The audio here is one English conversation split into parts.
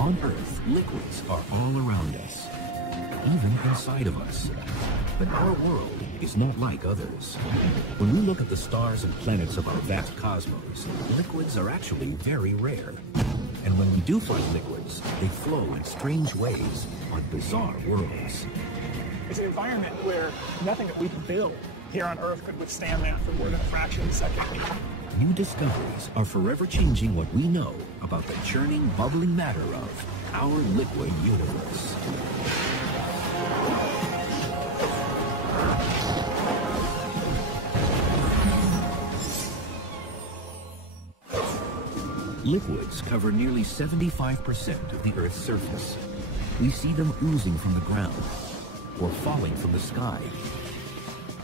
On Earth, liquids are all around us, even inside of us. But our world is not like others. When we look at the stars and planets of our vast cosmos, liquids are actually very rare. And when we do find liquids, they flow in strange ways on bizarre worlds. It's an environment where nothing that we can build here on Earth could withstand that for more than a fraction of a second. New discoveries are forever changing what we know about the churning, bubbling matter of our liquid universe. Liquids cover nearly 75% of the Earth's surface. We see them oozing from the ground or falling from the sky.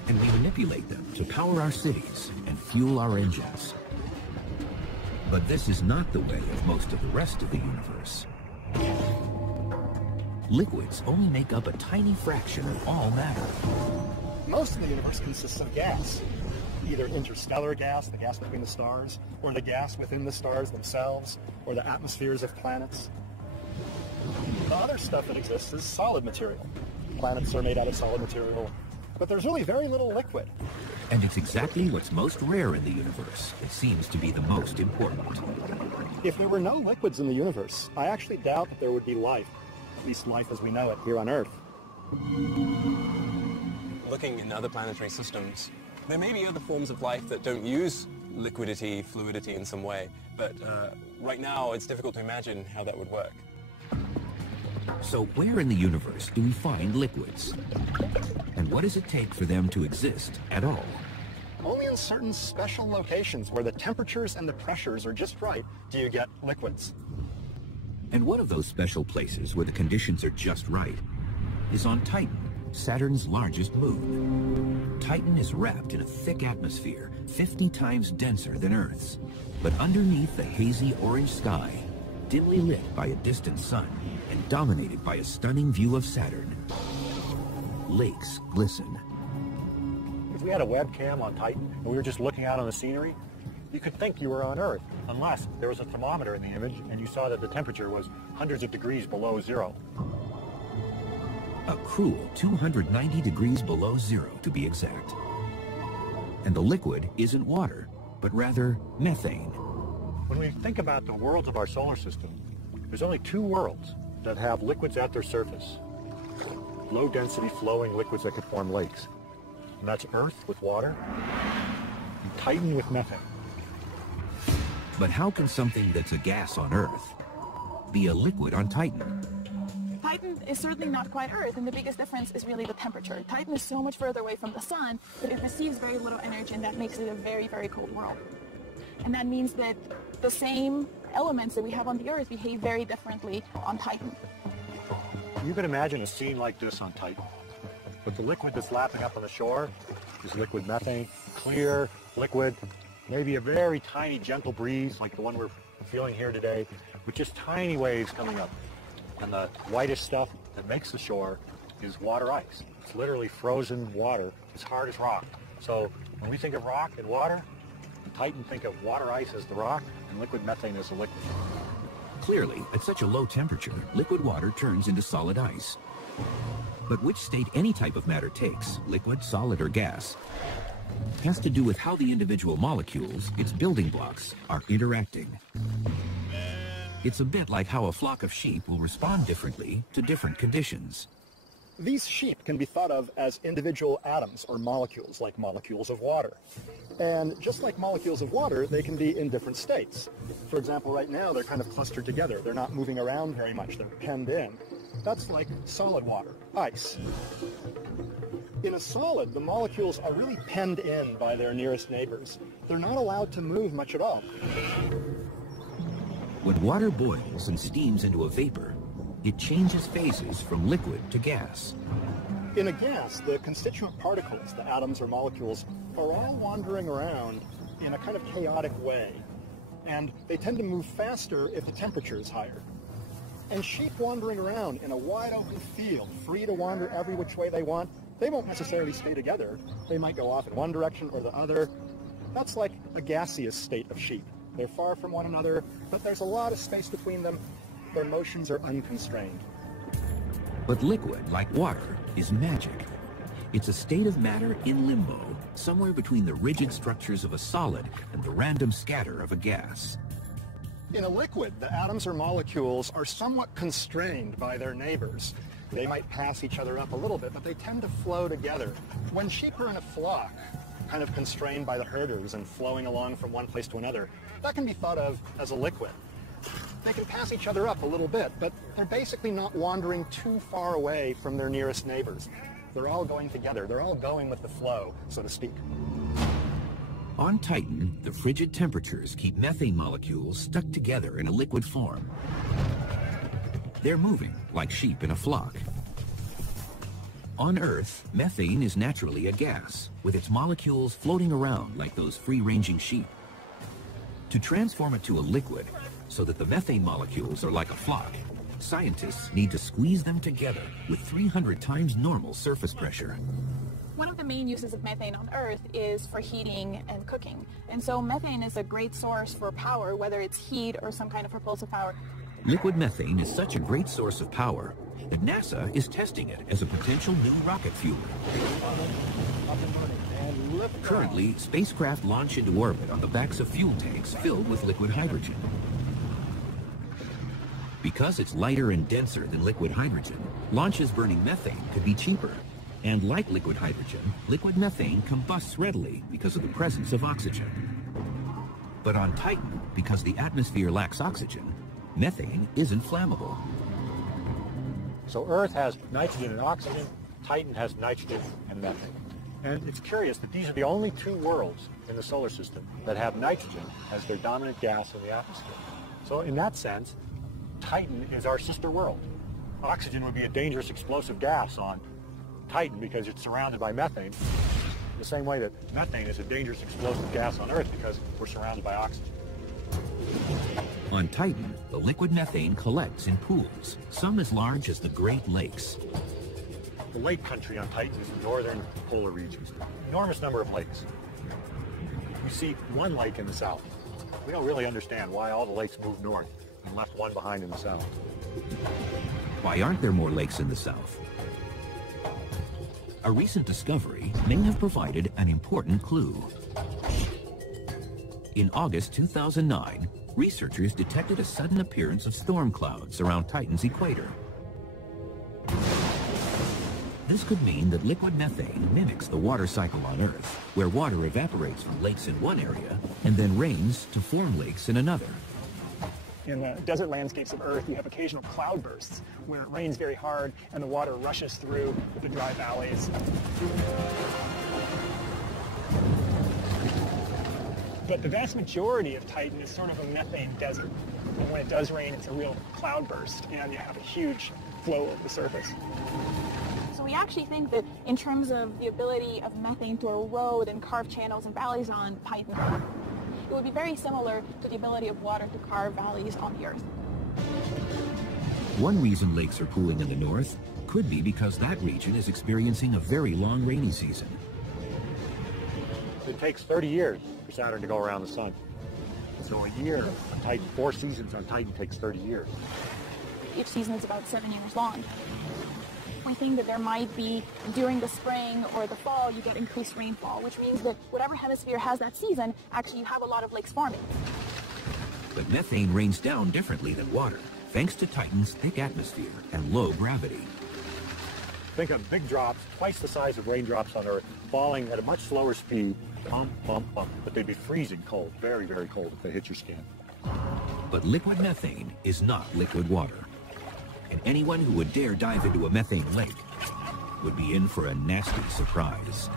And we manipulate them to power our cities and fuel our engines. But this is not the way of most of the rest of the universe. Liquids only make up a tiny fraction of all matter. Most of the universe consists of gas. Either interstellar gas, the gas between the stars, or the gas within the stars themselves, or the atmospheres of planets. The other stuff that exists is solid material. Planets are made out of solid material, but there's really very little liquid. And it's exactly what's most rare in the universe that seems to be the most important. If there were no liquids in the universe, I actually doubt that there would be life, at least life as we know it here on Earth. Looking in other planetary systems, there may be other forms of life that don't use liquidity, fluidity in some way, but right now it's difficult to imagine how that would work. So where in the universe do we find liquids? And what does it take for them to exist at all? Only in certain special locations where the temperatures and the pressures are just right do you get liquids. And one of those special places where the conditions are just right is on Titan, Saturn's largest moon. Titan is wrapped in a thick atmosphere, 50 times denser than Earth's. But underneath the hazy orange sky, dimly lit by a distant sun and dominated by a stunning view of Saturn, lakes glisten. If we had a webcam on Titan and we were just looking out on the scenery, you could think you were on Earth, unless there was a thermometer in the image and you saw that the temperature was hundreds of degrees below zero. A cruel 290 degrees below zero, to be exact. And the liquid isn't water, but rather methane. When we think about the worlds of our solar system, there's only two worlds that have liquids at their surface. Low-density flowing liquids that could form lakes. And that's Earth with water, and Titan with methane. But how can something that's a gas on Earth be a liquid on Titan? Titan is certainly not quite Earth, and the biggest difference is really the temperature. Titan is so much further away from the sun that it receives very little energy, and that makes it a very, very cold world. And that means that the same elements that we have on the Earth behave very differently on Titan. You could imagine a scene like this on Titan. But the liquid that's lapping up on the shore is liquid methane, clear, liquid, maybe a very tiny gentle breeze like the one we're feeling here today, with just tiny waves coming up. And the whitest stuff that makes the shore is water ice. It's literally frozen water, as hard as rock. So when we think of rock and water, in Titan think of water ice as the rock and liquid methane as the liquid. Clearly, at such a low temperature, liquid water turns into solid ice. But which state any type of matter takes, liquid, solid, or gas, has to do with how the individual molecules, its building blocks, are interacting. It's a bit like how a flock of sheep will respond differently to different conditions. These sheep can be thought of as individual atoms or molecules, like molecules of water. And just like molecules of water, they can be in different states. For example, right now, they're kind of clustered together. They're not moving around very much. They're penned in. That's like solid water, ice. In a solid, the molecules are really penned in by their nearest neighbors. They're not allowed to move much at all. When water boils and steams into a vapor, it changes phases from liquid to gas. In a gas, the constituent particles, the atoms or molecules, are all wandering around in a kind of chaotic way. And they tend to move faster if the temperature is higher. And sheep wandering around in a wide open field, free to wander every which way they want, they won't necessarily stay together. They might go off in one direction or the other. That's like a gaseous state of sheep. They're far from one another, but there's a lot of space between them, their motions are unconstrained. But liquid, like water, is magic. It's a state of matter in limbo, somewhere between the rigid structures of a solid and the random scatter of a gas. In a liquid, the atoms or molecules are somewhat constrained by their neighbors. They might pass each other up a little bit, but they tend to flow together. When sheep are in a flock, kind of constrained by the herders and flowing along from one place to another, that can be thought of as a liquid. They can pass each other up a little bit, but they're basically not wandering too far away from their nearest neighbors. They're all going together. They're all going with the flow, so to speak. On Titan, the frigid temperatures keep methane molecules stuck together in a liquid form. They're moving like sheep in a flock. On Earth, methane is naturally a gas, with its molecules floating around like those free-ranging sheep. To transform it to a liquid, so that the methane molecules are like a flock, scientists need to squeeze them together with 300 times normal surface pressure. One of the main uses of methane on Earth is for heating and cooking. And so methane is a great source for power, whether it's heat or some kind of propulsive power. Liquid methane is such a great source of power that NASA is testing it as a potential new rocket fuel. Currently, spacecraft launch into orbit on the backs of fuel tanks filled with liquid hydrogen. Because it's lighter and denser than liquid hydrogen, launches burning methane could be cheaper. And like liquid hydrogen, liquid methane combusts readily because of the presence of oxygen. But on Titan, because the atmosphere lacks oxygen, methane isn't flammable. So Earth has nitrogen and oxygen, Titan has nitrogen and methane. And it's curious that these are the only two worlds in the solar system that have nitrogen as their dominant gas in the atmosphere. So in that sense, Titan is our sister world. Oxygen would be a dangerous explosive gas on Titan because it's surrounded by methane, the same way that methane is a dangerous explosive gas on Earth because we're surrounded by oxygen. On Titan, the liquid methane collects in pools, some as large as the Great Lakes. The lake country on Titan is the northern polar regions. Enormous number of lakes. You see one lake in the south. We don't really understand why all the lakes moved north and left one behind in the south. Why aren't there more lakes in the south? A recent discovery may have provided an important clue. In August 2009, researchers detected a sudden appearance of storm clouds around Titan's equator. This could mean that liquid methane mimics the water cycle on Earth, where water evaporates from lakes in one area and then rains to form lakes in another. In the desert landscapes of Earth, you have occasional cloudbursts where it rains very hard and the water rushes through the dry valleys. But the vast majority of Titan is sort of a methane desert. And when it does rain, it's a real cloudburst, and you have a huge flow of the surface. So we actually think that in terms of the ability of methane to erode and carve channels and valleys on Titan, it would be very similar to the ability of water to carve valleys on the Earth. One reason lakes are cooling in the north could be because that region is experiencing a very long rainy season. It takes 30 years for Saturn to go around the sun. So a year on Titan, 4 seasons on Titan takes 30 years. Each season is about 7 years long. We think that there might be, during the spring or the fall, you get increased rainfall, which means that whatever hemisphere has that season, actually you have a lot of lakes forming. But methane rains down differently than water, thanks to Titan's thick atmosphere and low gravity. Think of big drops, twice the size of raindrops on Earth, falling at a much slower speed, pump, pump, pump. But they'd be freezing cold, very, very cold if they hit your skin. But liquid methane is not liquid water. And anyone who would dare dive into a methane lake would be in for a nasty surprise.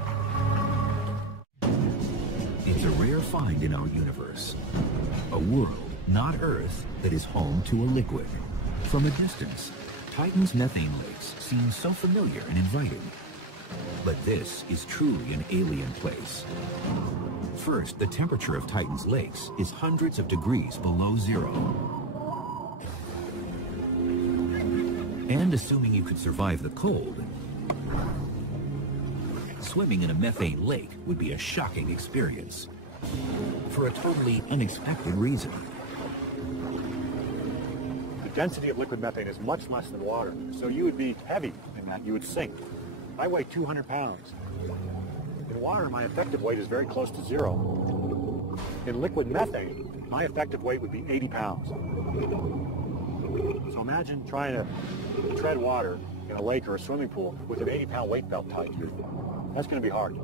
It's a rare find in our universe. A world, not Earth, that is home to a liquid. From a distance, Titan's methane lakes seem so familiar and inviting. But this is truly an alien place. First, the temperature of Titan's lakes is hundreds of degrees below zero. And assuming you could survive the cold, swimming in a methane lake would be a shocking experience for a totally unexpected reason. The density of liquid methane is much less than water, so you would be heavy in that. You would sink. I weigh 200 pounds. In water, my effective weight is very close to 0. In liquid methane, my effective weight would be 80 pounds. So imagine trying to tread water in a lake or a swimming pool with an 80-pound weight belt tied to you. That's going to be hard.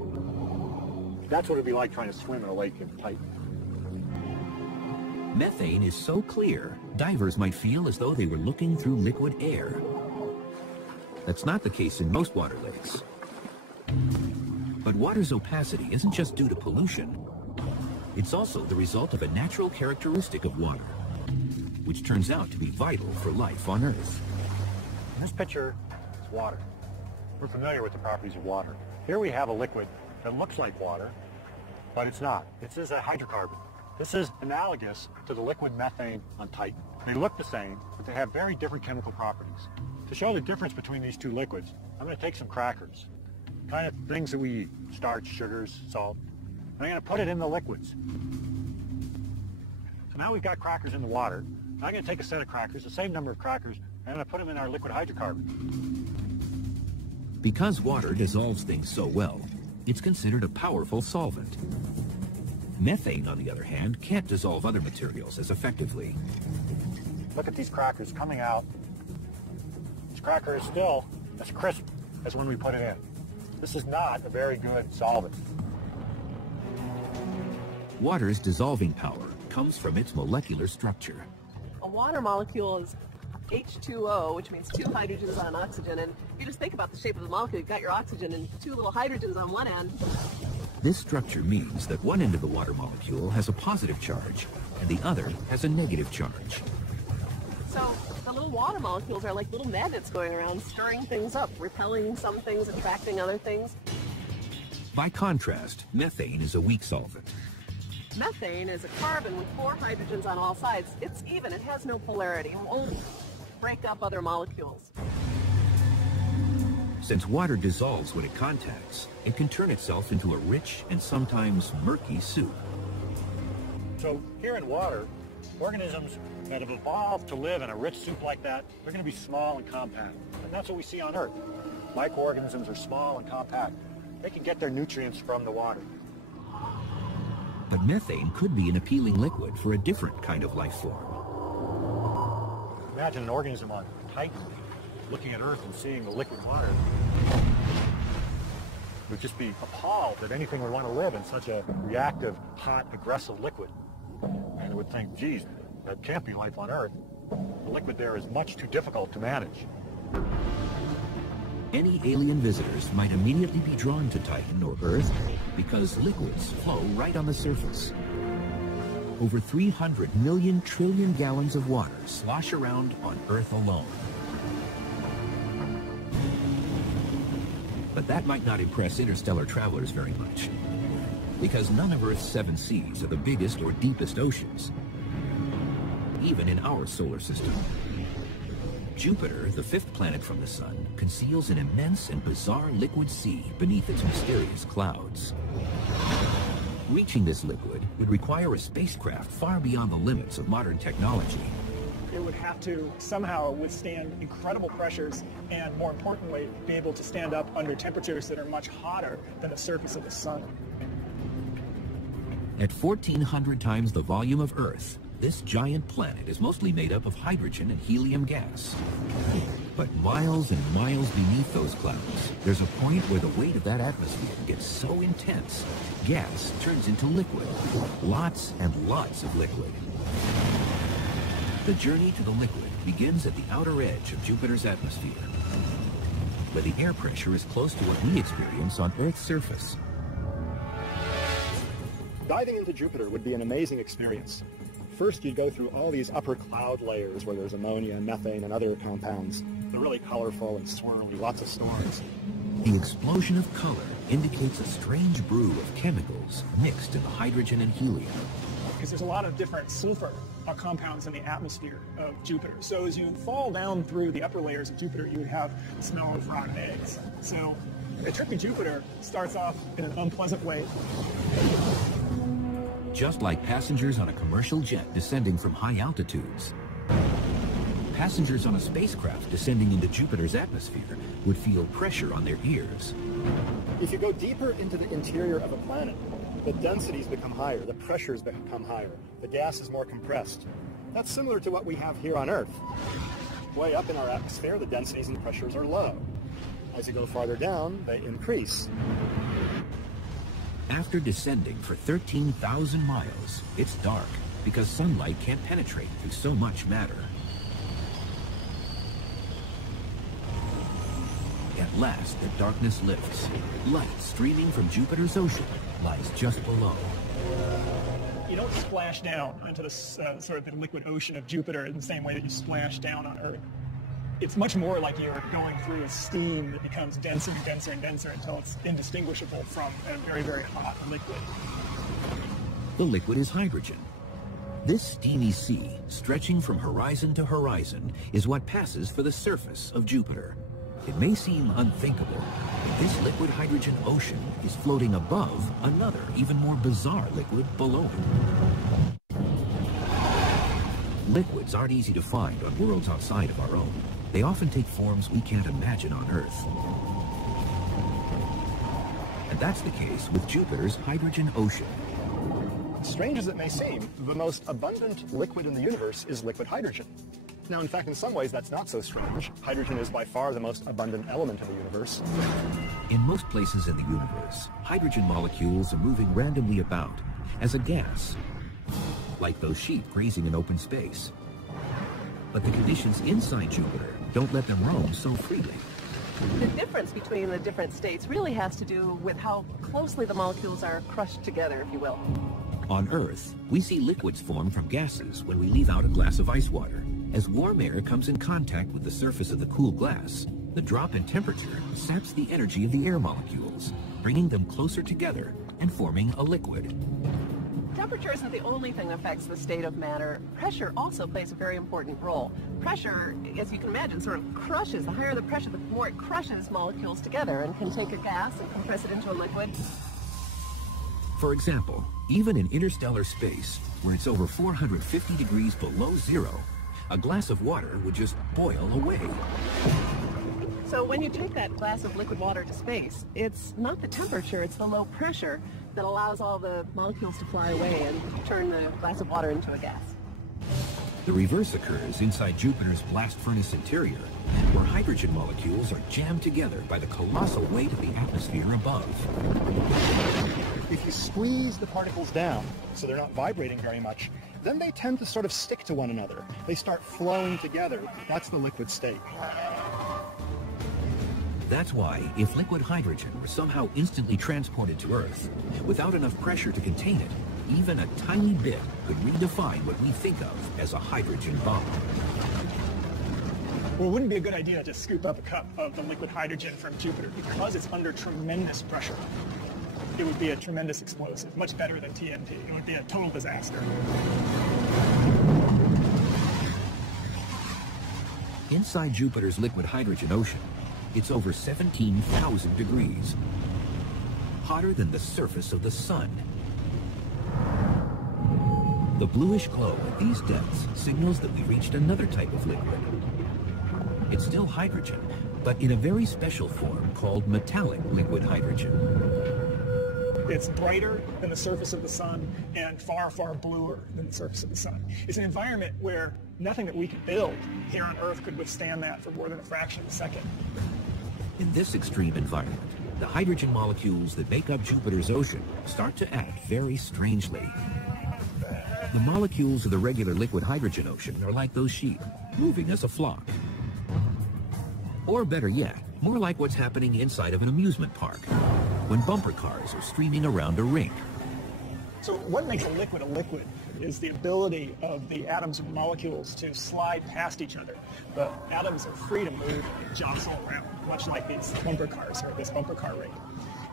That's what it'd be like trying to swim in a lake in Titan. Methane is so clear, divers might feel as though they were looking through liquid air. That's not the case in most water lakes. But water's opacity isn't just due to pollution. It's also the result of a natural characteristic of water, which turns out to be vital for life on Earth. In this picture is water. We're familiar with the properties of water. Here we have a liquid that looks like water, but it's not. This is a hydrocarbon. This is analogous to the liquid methane on Titan. They look the same, but they have very different chemical properties. To show the difference between these two liquids, I'm going to take some crackers, kind of things that we eat, starch, sugars, salt, and I'm going to put it in the liquids. So now we've got crackers in the water. I'm going to take a set of crackers, the same number of crackers, and I'm going to put them in our liquid hydrocarbon. Because water dissolves things so well, it's considered a powerful solvent. Methane, on the other hand, can't dissolve other materials as effectively. Look at these crackers coming out. This cracker is still as crisp as when we put it in. This is not a very good solvent. Water's dissolving power comes from its molecular structure. A water molecule is H2O, which means 2 hydrogens on an oxygen, and if you just think about the shape of the molecule, you've got your oxygen and 2 little hydrogens on one end. This structure means that one end of the water molecule has a positive charge, and the other has a negative charge. So the little water molecules are like little magnets going around, stirring things up, repelling some things, attracting other things. By contrast, methane is a weak solvent. Methane is a carbon with 4 hydrogens on all sides. It's even, it has no polarity, it won't break up other molecules. Since water dissolves when it contacts, it can turn itself into a rich and sometimes murky soup. So here in water, organisms that have evolved to live in a rich soup like that, they're going to be small and compact. And that's what we see on Earth. Microorganisms are small and compact. They can get their nutrients from the water. But methane could be an appealing liquid for a different kind of life form. Imagine an organism on Titan looking at Earth and seeing the liquid water. Would just be appalled that anything would want to live in such a reactive, hot, aggressive liquid. And it would think, geez, that can't be life on Earth. The liquid there is much too difficult to manage. Any alien visitors might immediately be drawn to Titan or Earth because liquids flow right on the surface. Over 300 million trillion gallons of water slosh around on Earth alone. But that might not impress interstellar travelers very much, because none of Earth's 7 seas are the biggest or deepest oceans, even in our solar system. Jupiter, the 5th planet from the Sun, conceals an immense and bizarre liquid sea beneath its mysterious clouds. Reaching this liquid would require a spacecraft far beyond the limits of modern technology. It would have to somehow withstand incredible pressures and, more importantly, be able to stand up under temperatures that are much hotter than the surface of the sun. At 1,400 times the volume of Earth, this giant planet is mostly made up of hydrogen and helium gas. But miles and miles beneath those clouds, there's a point where the weight of that atmosphere gets so intense, gas turns into liquid. Lots and lots of liquid. The journey to the liquid begins at the outer edge of Jupiter's atmosphere, where the air pressure is close to what we experience on Earth's surface. Diving into Jupiter would be an amazing experience. First, you'd go through all these upper cloud layers where there's ammonia, methane, and other compounds. They're really colorful and swirly, lots of storms. The explosion of color indicates a strange brew of chemicals mixed in the hydrogen and helium. Because there's a lot of different sulfur compounds in the atmosphere of Jupiter. So as you fall down through the upper layers of Jupiter, you would have the smell of rotten eggs. So a trip to Jupiter starts off in an unpleasant way. Just like passengers on a commercial jet descending from high altitudes. Passengers on a spacecraft descending into Jupiter's atmosphere would feel pressure on their ears. If you go deeper into the interior of a planet, the densities become higher, the pressures become higher, the gas is more compressed. That's similar to what we have here on Earth. Way up in our atmosphere, the densities and pressures are low. As you go farther down, they increase. After descending for 13,000 miles, it's dark because sunlight can't penetrate through so much matter. At last, the darkness lifts. Light streaming from Jupiter's ocean lies just below. You don't splash down into the sort of the liquid ocean of Jupiter in the same way that you splash down on Earth. It's much more like you're going through a steam that becomes denser and denser and denser until it's indistinguishable from a very, very hot liquid. The liquid is hydrogen. This steamy sea, stretching from horizon to horizon, is what passes for the surface of Jupiter. It may seem unthinkable, but this liquid hydrogen ocean is floating above another, even more bizarre liquid below it. Liquids aren't easy to find on worlds outside of our own. They often take forms we can't imagine on Earth. And that's the case with Jupiter's hydrogen ocean. Strange as it may seem, the most abundant liquid in the universe is liquid hydrogen. Now, in fact, in some ways, that's not so strange. Hydrogen is by far the most abundant element in the universe. In most places in the universe, hydrogen molecules are moving randomly about as a gas, like those sheep grazing in open space. But the conditions inside Jupiter don't let them roam so freely. The difference between the different states really has to do with how closely the molecules are crushed together, if you will. On Earth, we see liquids form from gases when we leave out a glass of ice water. As warm air comes in contact with the surface of the cool glass, the drop in temperature saps the energy of the air molecules, bringing them closer together and forming a liquid. Temperature isn't the only thing that affects the state of matter. Pressure also plays a very important role. Pressure, as you can imagine, sort of crushes. The higher the pressure, the more it crushes molecules together and can take a gas and compress it into a liquid. For example, even in interstellar space, where it's over 450 degrees below zero, a glass of water would just boil away. So when you take that glass of liquid water to space, it's not the temperature, it's the low pressure that allows all the molecules to fly away and turn the glass of water into a gas. The reverse occurs inside Jupiter's blast furnace interior, where hydrogen molecules are jammed together by the colossal weight of the atmosphere above. If you squeeze the particles down so they're not vibrating very much, then they tend to sort of stick to one another. They start flowing together. That's the liquid state. That's why, if liquid hydrogen were somehow instantly transported to Earth, without enough pressure to contain it, even a tiny bit could redefine what we think of as a hydrogen bomb. Well, it wouldn't be a good idea to scoop up a cup of the liquid hydrogen from Jupiter because it's under tremendous pressure. It would be a tremendous explosive, much better than TNT. It would be a total disaster. Inside Jupiter's liquid hydrogen ocean, it's over 17,000 degrees, hotter than the surface of the sun. The bluish glow at these depths signals that we reached another type of liquid. It's still hydrogen, but in a very special form called metallic liquid hydrogen. It's brighter than the surface of the sun and far, far bluer than the surface of the sun. It's an environment where nothing that we could build here on Earth could withstand that for more than a fraction of a second. In this extreme environment, the hydrogen molecules that make up Jupiter's ocean start to act very strangely. The molecules of the regular liquid hydrogen ocean are like those sheep, moving as a flock. Or better yet, more like what's happening inside of an amusement park, when bumper cars are streaming around a rink. So what makes a liquid is the ability of the atoms and molecules to slide past each other. The atoms are free to move and jostle around, much like these bumper cars or this bumper car ring.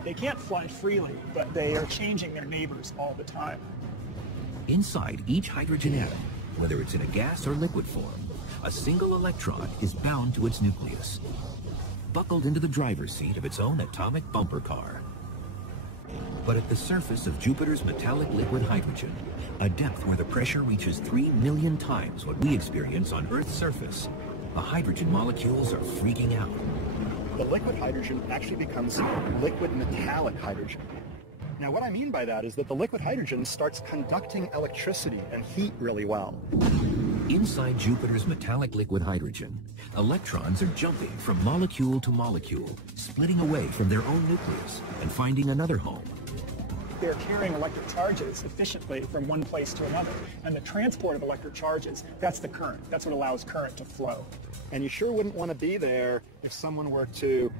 They can't fly freely, but they are changing their neighbors all the time. Inside each hydrogen atom, whether it's in a gas or liquid form, a single electron is bound to its nucleus, buckled into the driver's seat of its own atomic bumper car. but at the surface of Jupiter's metallic liquid hydrogen, a depth where the pressure reaches 3 million times what we experience on Earth's surface, the hydrogen molecules are freaking out. The liquid hydrogen actually becomes liquid metallic hydrogen. Now, what I mean by that is that the liquid hydrogen starts conducting electricity and heat really well. Inside Jupiter's metallic liquid hydrogen, electrons are jumping from molecule to molecule, splitting away from their own nucleus and finding another home. They're carrying electric charges efficiently from one place to another. And the transport of electric charges, that's the current. That's what allows current to flow. And you sure wouldn't want to be there if someone were to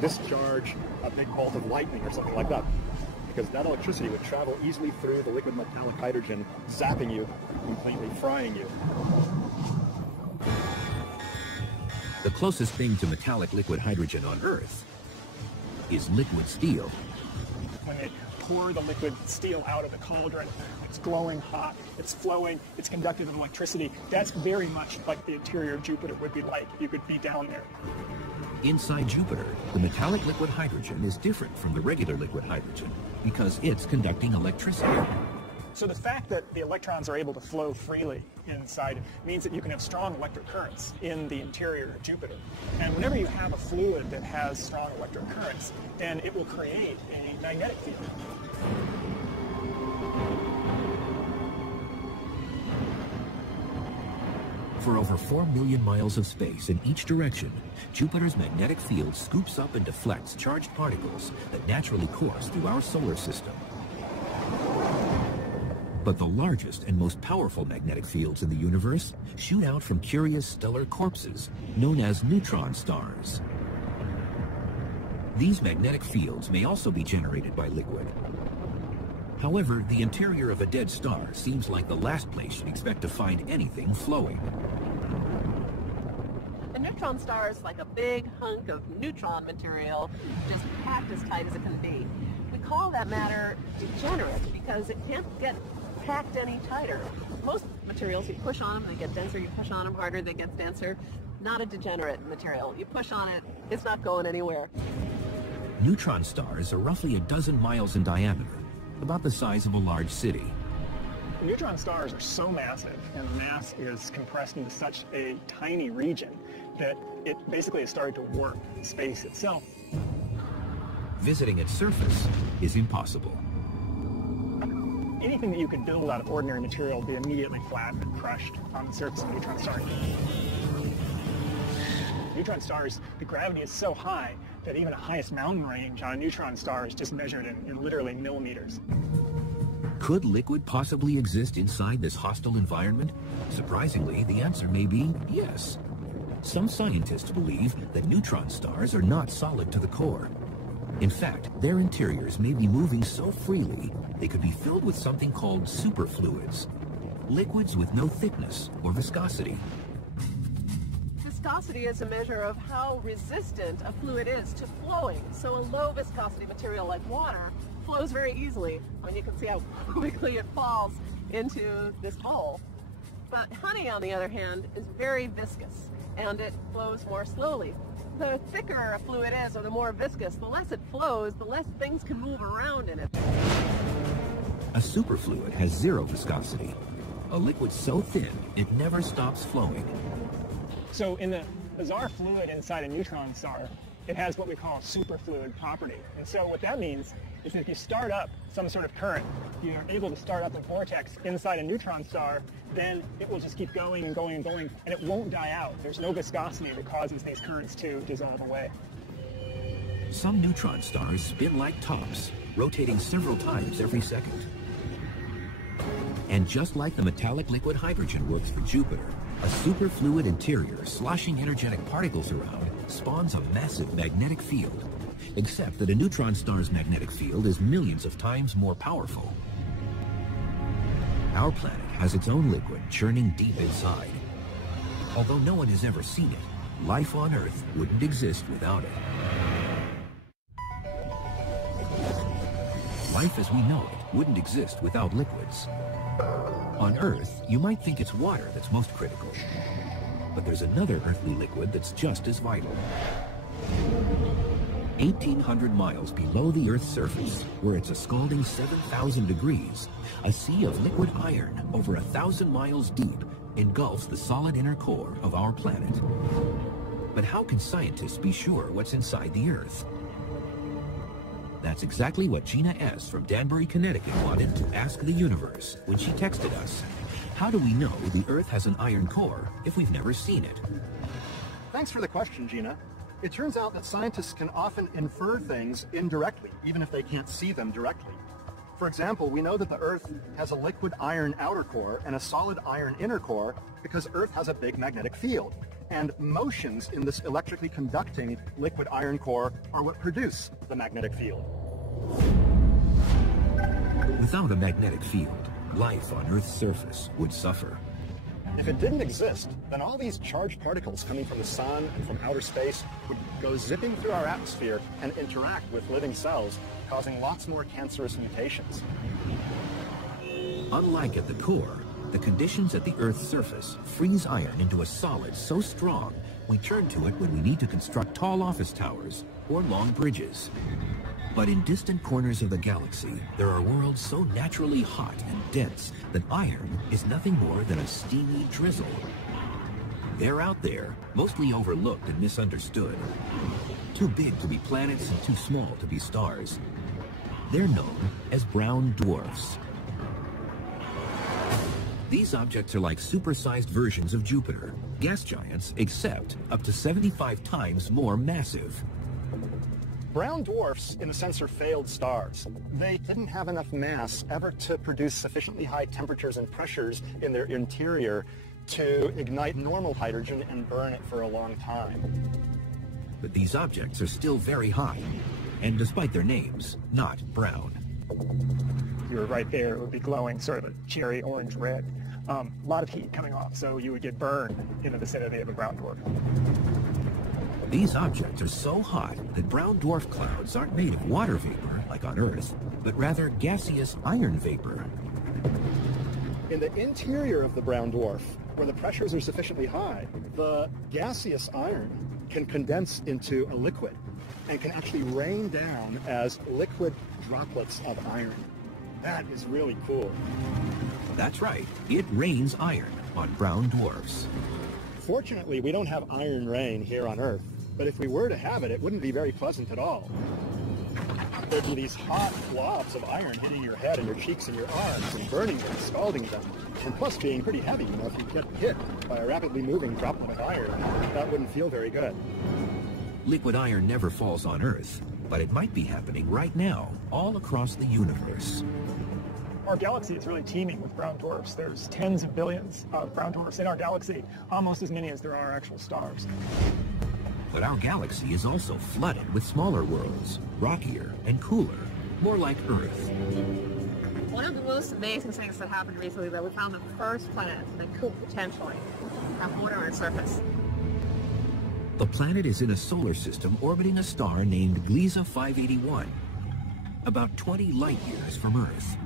discharge a big bolt of lightning or something like that, because that electricity would travel easily through the liquid metallic hydrogen, zapping you, completely frying you. The closest thing to metallic liquid hydrogen on Earth is liquid steel. When they pour the liquid steel out of the cauldron, it's glowing hot, it's flowing, it's conductive of electricity. That's very much like the interior of Jupiter would be like. You could be down there. Inside Jupiter, the metallic liquid hydrogen is different from the regular liquid hydrogen because it's conducting electricity. So the fact that the electrons are able to flow freely inside means that you can have strong electric currents in the interior of Jupiter. And whenever you have a fluid that has strong electric currents, then it will create a magnetic field. For over 4 million miles of space in each direction, Jupiter's magnetic field scoops up and deflects charged particles that naturally course through our solar system. But the largest and most powerful magnetic fields in the universe shoot out from curious stellar corpses known as neutron stars. These magnetic fields may also be generated by liquid. However, the interior of a dead star seems like the last place you'd expect to find anything flowing. A neutron star is like a big hunk of neutron material, just packed as tight as it can be. We call that matter degenerate because it can't get packed any tighter. Most materials, you push on them, they get denser. You push on them harder, they get denser. Not a degenerate material. You push on it, it's not going anywhere. Neutron stars are roughly a dozen miles in diameter, about the size of a large city. Neutron stars are so massive, and the mass is compressed into such a tiny region that it basically has started to warp space itself. Visiting its surface is impossible. Anything that you could build out of ordinary material would be immediately flattened and crushed on the surface of a neutron star. Neutron stars, the gravity is so high that even the highest mountain range on a neutron star is just measured in literally millimeters. Could liquid possibly exist inside this hostile environment? Surprisingly, the answer may be yes. Some scientists believe that neutron stars are not solid to the core. In fact, their interiors may be moving so freely they could be filled with something called superfluids, liquids with no thickness or viscosity. Viscosity is a measure of how resistant a fluid is to flowing. So a low viscosity material like water flows very easily. I mean, you can see how quickly it falls into this hole. But honey, on the other hand, is very viscous, and it flows more slowly. The thicker a fluid is, or the more viscous, the less it flows, the less things can move around in it. A superfluid has zero viscosity. A liquid so thin, it never stops flowing. So in the bizarre fluid inside a neutron star, it has what we call a superfluid property. And so what that means is that if you start up some sort of current, you're able to start up a vortex inside a neutron star, then it will just keep going and going and going, and it won't die out. There's no viscosity that causes these currents to dissolve away. Some neutron stars spin like tops, rotating several times every second. And just like the metallic liquid hydrogen works for Jupiter, a superfluid interior sloshing energetic particles around spawns a massive magnetic field, except that a neutron star's magnetic field is millions of times more powerful. Our planet has its own liquid churning deep inside. Although no one has ever seen it, life on Earth wouldn't exist without it. Life as we know it wouldn't exist without liquids. On Earth, you might think it's water that's most critical. But there's another earthly liquid that's just as vital. 1,800 miles below the Earth's surface, where it's a scalding 7,000 degrees, a sea of liquid iron over 1,000 miles deep engulfs the solid inner core of our planet. But how can scientists be sure what's inside the Earth? That's exactly what Gina S. from Danbury, Connecticut wanted to ask the universe when she texted us. How do we know the Earth has an iron core if we've never seen it? Thanks for the question, Gina. It turns out that scientists can often infer things indirectly, even if they can't see them directly. For example, we know that the Earth has a liquid iron outer core and a solid iron inner core because Earth has a big magnetic field. And motions in this electrically conducting liquid iron core are what produce the magnetic field. Without a magnetic field, life on Earth's surface would suffer. If it didn't exist, then all these charged particles coming from the sun and from outer space would go zipping through our atmosphere and interact with living cells, causing lots more cancerous mutations. Unlike at the core, the conditions at the Earth's surface freeze iron into a solid so strong we turn to it when we need to construct tall office towers or long bridges. But in distant corners of the galaxy, there are worlds so naturally hot and dense that iron is nothing more than a steamy drizzle. They're out there, mostly overlooked and misunderstood. Too big to be planets and too small to be stars. They're known as brown dwarfs. These objects are like supersized versions of Jupiter, gas giants, except up to 75 times more massive. Brown dwarfs, in a sense, are failed stars. They didn't have enough mass ever to produce sufficiently high temperatures and pressures in their interior to ignite normal hydrogen and burn it for a long time. But these objects are still very hot, and despite their names, not brown. You were right there, it would be glowing sort of a cherry orange red. A lot of heat coming off, so you would get burned in the vicinity of a brown dwarf. These objects are so hot that brown dwarf clouds aren't made of water vapor, like on Earth, but rather gaseous iron vapor. In the interior of the brown dwarf, where the pressures are sufficiently high, the gaseous iron can condense into a liquid and can actually rain down as liquid droplets of iron. That is really cool. That's right, it rains iron on brown dwarfs. Fortunately, we don't have iron rain here on Earth, but if we were to have it, it wouldn't be very pleasant at all. There'd be these hot blobs of iron hitting your head and your cheeks and your arms and burning them, scalding them, and plus being pretty heavy. You know, if you get hit by a rapidly moving droplet of iron, that wouldn't feel very good. Liquid iron never falls on Earth, but it might be happening right now, all across the universe. Our galaxy is really teeming with brown dwarfs. There's tens of billions of brown dwarfs in our galaxy, almost as many as there are actual stars. But our galaxy is also flooded with smaller worlds, rockier and cooler, more like Earth. One of the most amazing things that happened recently is that we found the first planet that could potentially have water on its surface. The planet is in a solar system orbiting a star named Gliese 581, about 20 light years from Earth.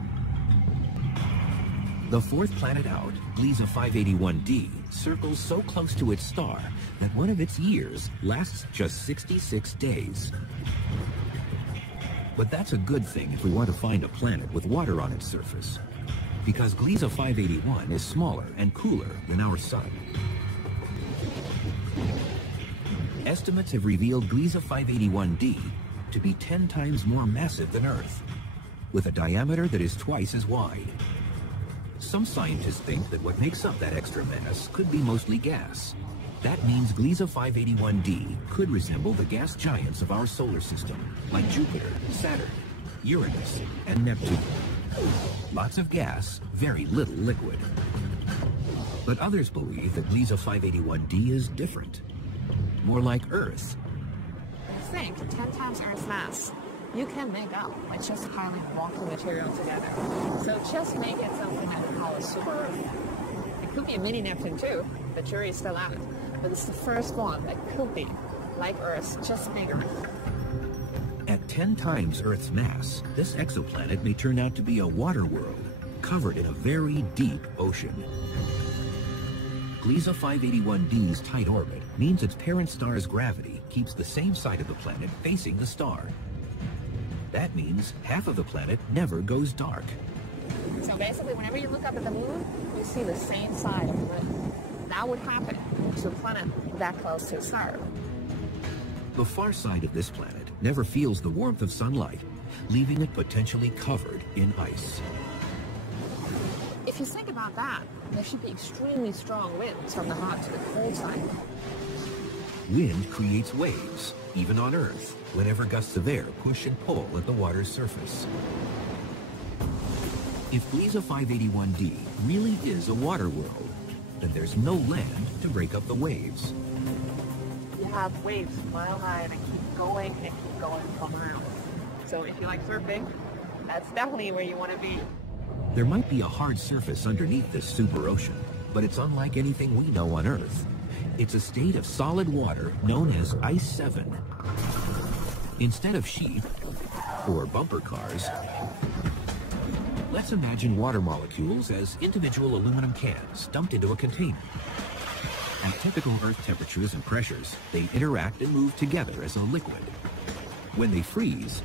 The fourth planet out, Gliese 581d, circles so close to its star that one of its years lasts just 66 days. But that's a good thing if we want to find a planet with water on its surface, because Gliese 581 is smaller and cooler than our Sun. Estimates have revealed Gliese 581d to be 10 times more massive than Earth, with a diameter that is twice as wide. Some scientists think that what makes up that extra mass could be mostly gas. That means Gliese 581d could resemble the gas giants of our solar system, like Jupiter, Saturn, Uranus, and Neptune. Lots of gas, very little liquid. But others believe that Gliese 581d is different, more like Earth. Think 10 times Earth's mass. You can make up by just piling rocky material together. So just make it something that we call a super Earth. It could be a mini Neptune too. The jury is still out. But it's the first one that could be like Earth, just bigger. At 10 times Earth's mass, this exoplanet may turn out to be a water world, covered in a very deep ocean. Gliese 581D's tight orbit means its parent star's gravity keeps the same side of the planet facing the star. That means half of the planet never goes dark. So basically, whenever you look up at the moon, you see the same side of the moon. That would happen to a planet that close to the star. The far side of this planet never feels the warmth of sunlight, leaving it potentially covered in ice. If you think about that, there should be extremely strong winds from the hot to the cold side. Wind creates waves, even on Earth, whenever gusts of air push and pull at the water's surface. If Gliese 581D really is a water world, then there's no land to break up the waves. You have waves mile high that keep going and keep going for miles. So if you like surfing, that's definitely where you want to be. There might be a hard surface underneath this super ocean, but it's unlike anything we know on Earth. It's a state of solid water known as Ice 7. Instead of sheep or bumper cars, let's imagine water molecules as individual aluminum cans dumped into a container. At typical Earth temperatures and pressures, they interact and move together as a liquid. When they freeze,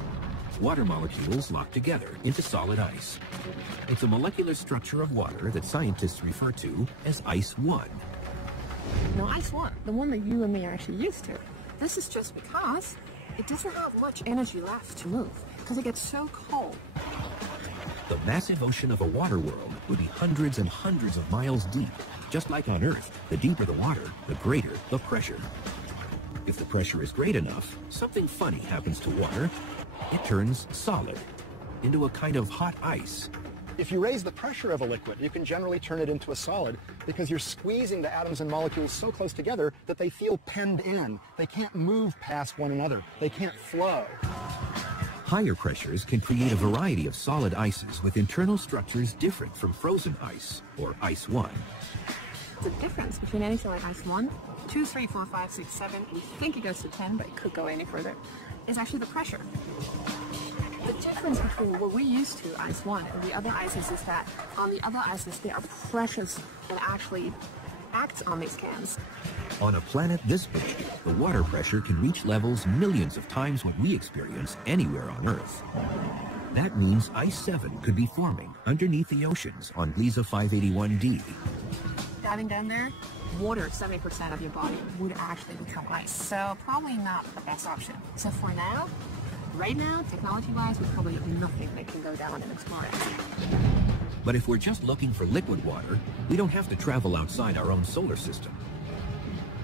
water molecules lock together into solid ice. It's a molecular structure of water that scientists refer to as Ice 1. Now, Ice 1, the one that you and me are actually used to, this is just because it doesn't have much energy left to move, because it gets so cold. The massive ocean of a water world would be hundreds and hundreds of miles deep. Just like on Earth, the deeper the water, the greater the pressure. If the pressure is great enough, something funny happens to water. It turns solid, into a kind of hot ice. If you raise the pressure of a liquid, you can generally turn it into a solid because you're squeezing the atoms and molecules so close together that they feel penned in. They can't move past one another. They can't flow. Higher pressures can create a variety of solid ices with internal structures different from frozen ice, or Ice 1. The difference between anything like Ice 1, 2, 3, 4, 5, 6, 7, we think it goes to 10, but it could go any further, is actually the pressure. The difference between what we used to, Ice 1, and the other ices is that on the other ices, there are pressures that actually act on these cans. On a planet this big, the water pressure can reach levels millions of times what we experience anywhere on Earth. That means Ice 7 could be forming underneath the oceans on Gliese 581D. Diving down there, water, 70% of your body would actually become ice. So probably not the best option. So for now, right now, technology-wise, we probably have nothing that can go down and explore it. But if we're just looking for liquid water, we don't have to travel outside our own solar system.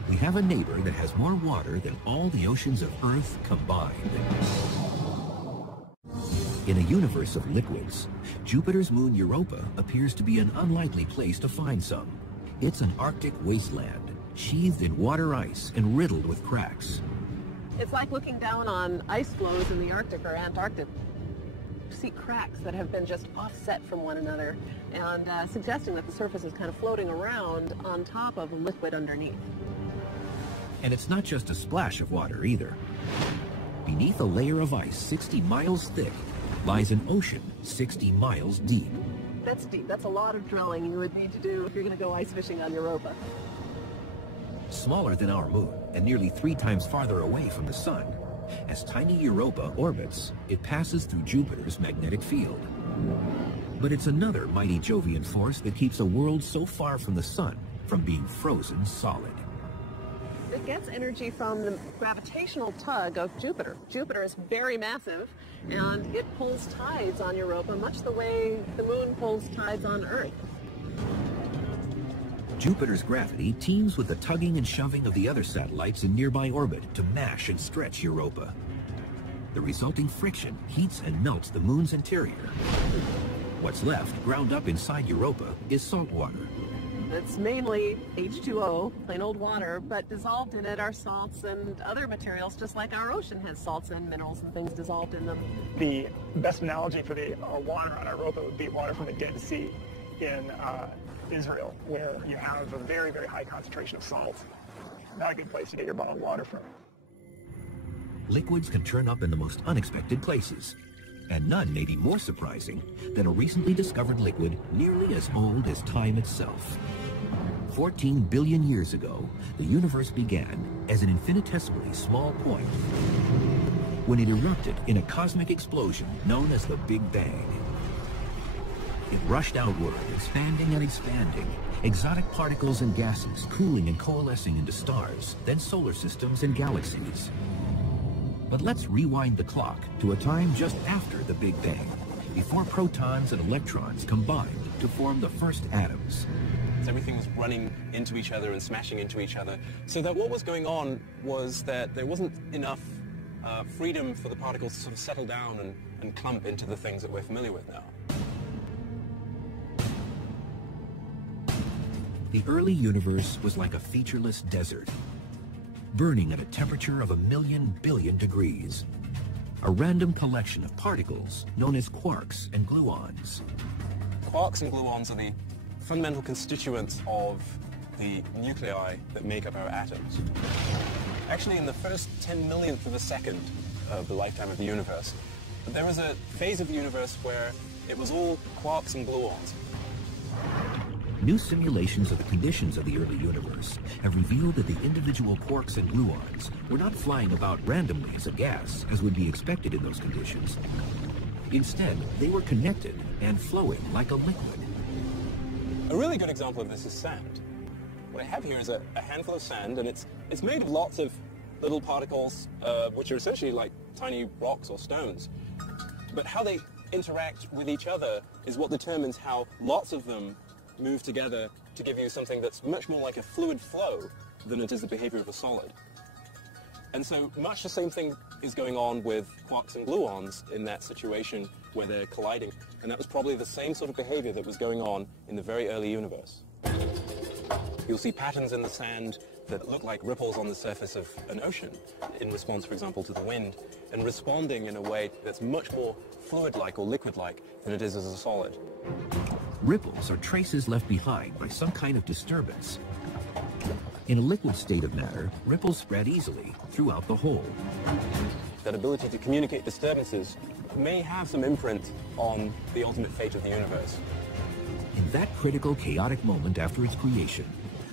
We have a neighbor that has more water than all the oceans of Earth combined. In a universe of liquids, Jupiter's moon Europa appears to be an unlikely place to find some. It's an Arctic wasteland, sheathed in water ice and riddled with cracks. It's like looking down on ice floes in the Arctic or Antarctic. You see cracks that have been just offset from one another and suggesting that the surface is kind of floating around on top of a liquid underneath. And it's not just a splash of water either. Beneath a layer of ice 60 miles thick lies an ocean 60 miles deep. That's deep. That's a lot of drilling you would need to do if you're going to go ice fishing on Europa. Smaller than our moon and nearly 3 times farther away from the sun. As tiny Europa orbits, it passes through Jupiter's magnetic field. But it's another mighty Jovian force that keeps a world so far from the sun from being frozen solid. It gets energy from the gravitational tug of Jupiter. Jupiter is very massive, and it pulls tides on Europa much the way the moon pulls tides on Earth. Jupiter's gravity teams with the tugging and shoving of the other satellites in nearby orbit to mash and stretch Europa. The resulting friction heats and melts the moon's interior. What's left, ground up inside Europa, is salt water. It's mainly H2O, plain old water, but dissolved in it are salts and other materials, just like our ocean has salts and minerals and things dissolved in them. The best analogy for the water on Europa would be water from the Dead Sea in Israel, where you have a very, very high concentration of salt. Not a good place to get your bottled water from. Liquids can turn up in the most unexpected places, and none may be more surprising than a recently discovered liquid nearly as old as time itself. 14 billion years ago, the universe began as an infinitesimally small point when it erupted in a cosmic explosion known as the Big Bang. It rushed outward, expanding and expanding, exotic particles and gases cooling and coalescing into stars, then solar systems and galaxies. But let's rewind the clock to a time just after the Big Bang, before protons and electrons combined to form the first atoms. Everything was running into each other and smashing into each other. So that what was going on was that there wasn't enough freedom for the particles to sort of settle down and clump into the things that we're familiar with now. The early universe was like a featureless desert, burning at a temperature of 1,000,000 billion degrees. A random collection of particles known as quarks and gluons. Quarks and gluons are the fundamental constituents of the nuclei that make up our atoms. Actually, in the first 10 millionth of a second of the lifetime of the universe, there was a phase of the universe where it was all quarks and gluons. New simulations of the conditions of the early universe have revealed that the individual quarks and gluons were not flying about randomly as a gas, as would be expected in those conditions. Instead, they were connected and flowing like a liquid. A really good example of this is sand. What I have here is a handful of sand, and it's made of lots of little particles, which are essentially like tiny rocks or stones. But how they interact with each other is what determines how lots of them move together to give you something that's much more like a fluid flow than it is the behavior of a solid. And so much the same thing is going on with quarks and gluons in that situation where they're colliding. And that was probably the same sort of behavior that was going on in the very early universe. You'll see patterns in the sand that look like ripples on the surface of an ocean in response, for example, to the wind, and responding in a way that's much more fluid-like or liquid-like than it is as a solid. Ripples are traces left behind by some kind of disturbance. In a liquid state of matter, ripples spread easily throughout the whole. That ability to communicate disturbances may have some imprint on the ultimate fate of the universe. In that critical, chaotic moment after its creation,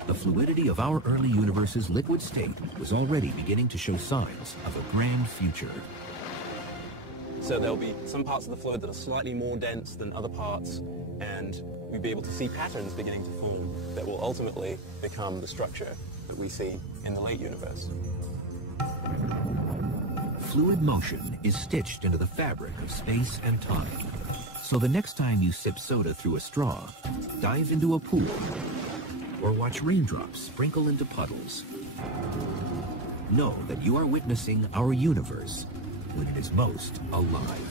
the fluidity of our early universe's liquid state was already beginning to show signs of a grand future. So there'll be some parts of the fluid that are slightly more dense than other parts, and we'll be able to see patterns beginning to form that will ultimately become the structure that we see in the late universe. Fluid motion is stitched into the fabric of space and time. So the next time you sip soda through a straw, dive into a pool, or watch raindrops sprinkle into puddles, know that you are witnessing our universe when it is most alive.